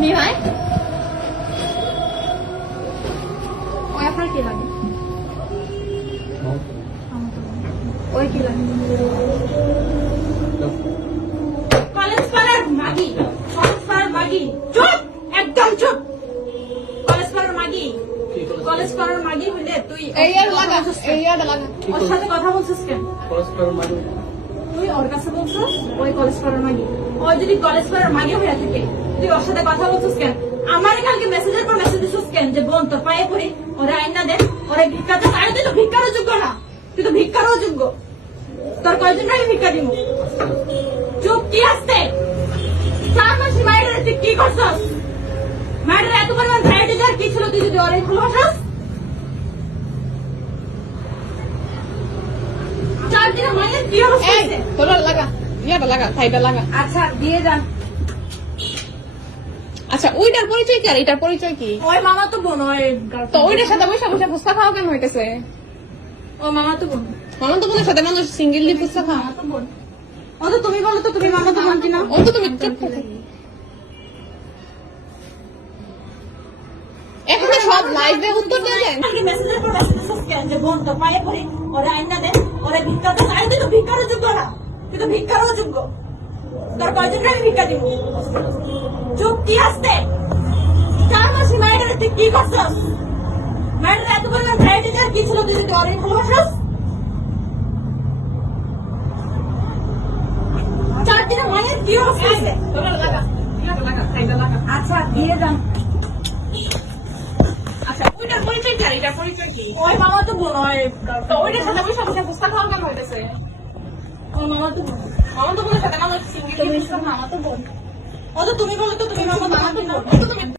Me ভাই ওই আপনার কি লাগে ওই কি লাগে কলেজ পাড়ার মাগি কলেজ পাড়ার মাগি চুপ একদম চুপ কলেজ পাড়ার মাগি কলেজ পাড়ার মাগি হইলে তুই এই আর লাগা এই আর লাগা ওর সাথে কথা বলছিস কেন তুই ওর কাছে বলছিস ওই কলেজ পাড়ার মাগি ওই যদি কলেজ পাড়ার মাগি হয়ে থাকে তুই ওর সাথে কথা বলছিস কেন আমার কালকে মেসেজের পর মেসেজ দিছিস কেন যে বোন তোর পায়ে পড়ি ওরা আইনা দে ওরা ভিক্ষা তো তাই তুই তো ভিক্ষারও যোগ্য না তুই তো ভিক্ষারও যোগ্য তোর কয়জন আমি ভিক্ষা দিব চুপ কি আসতে 4 মাসে মায়ের তুই কি করছস মায়ের এত পরিমাণ ভ্যারাইটি যার কি ছিল তুই যদি অনেক ভালোবাসস 4 দিনে মায়ের কি অবস্থা এই হয়েছে তোরা লাগা ইয়াটা লাগা থাইটা লাগা আচ্ছা দিয়ে যান আচ্ছা ওইটার পরিচয় কি আর এটার পরিচয় কি ওই মামা তো বোন ওই তো ওইটার সাথে বসে বসে ফুচকা খাওয়া কেন হইতেছে ও মামা তো বোন মামা তো বোনের সাথে মানুষ সিঙ্গেললি ফুচকা খাওয়া মামা তো বোন ও তো তুমি বলো তো তুমি মামা তো বোন কিনা ও তো তুমি চুপ থাকো। এখন সব লাইভে উত্তর দিয়ে যায় কালকে মেসেজের পর মেসেজ দিছিস কেন যে বোন তোর পায়ে পড়ি ওরা আইনা দে ওরা ভিক্ষা তো তাই তুই তো ভিক্ষারও যোগ্য না তুই তো ভিক্ষারও যোগ্য তোর কয়জন আমি ভিক্ষা দিব চুপ কি আসতে 4 মাসে মায়ের তুই কি করছস মায়ের এত পরিমাণ ভ্যারাইটি যার কি ছিল তুই যদি অনেক ভালোবাসস 4 দিনে মায়ের কি অবস্থা হয়েছে তোরা লাগা ইয়াটা লাগা থাইটা লাগা আচ্ছা দিয়ে যান আচ্ছা ওইটার পরিচয় কি আর এটার পরিচয় কি ওই মামা তো বোন ওই তো ওইটার সাথে বসে বসে ফুচকা খাওয়া কেন হইতেছে ওই মামা তো বোন মামা তো বোনের সাথে মানুষ সিঙ্গেললি ফুচকা খাওয়া মামা তো বোন ও তো তুমি বলো তো তুমি মামা তো বোন ও তো তুমি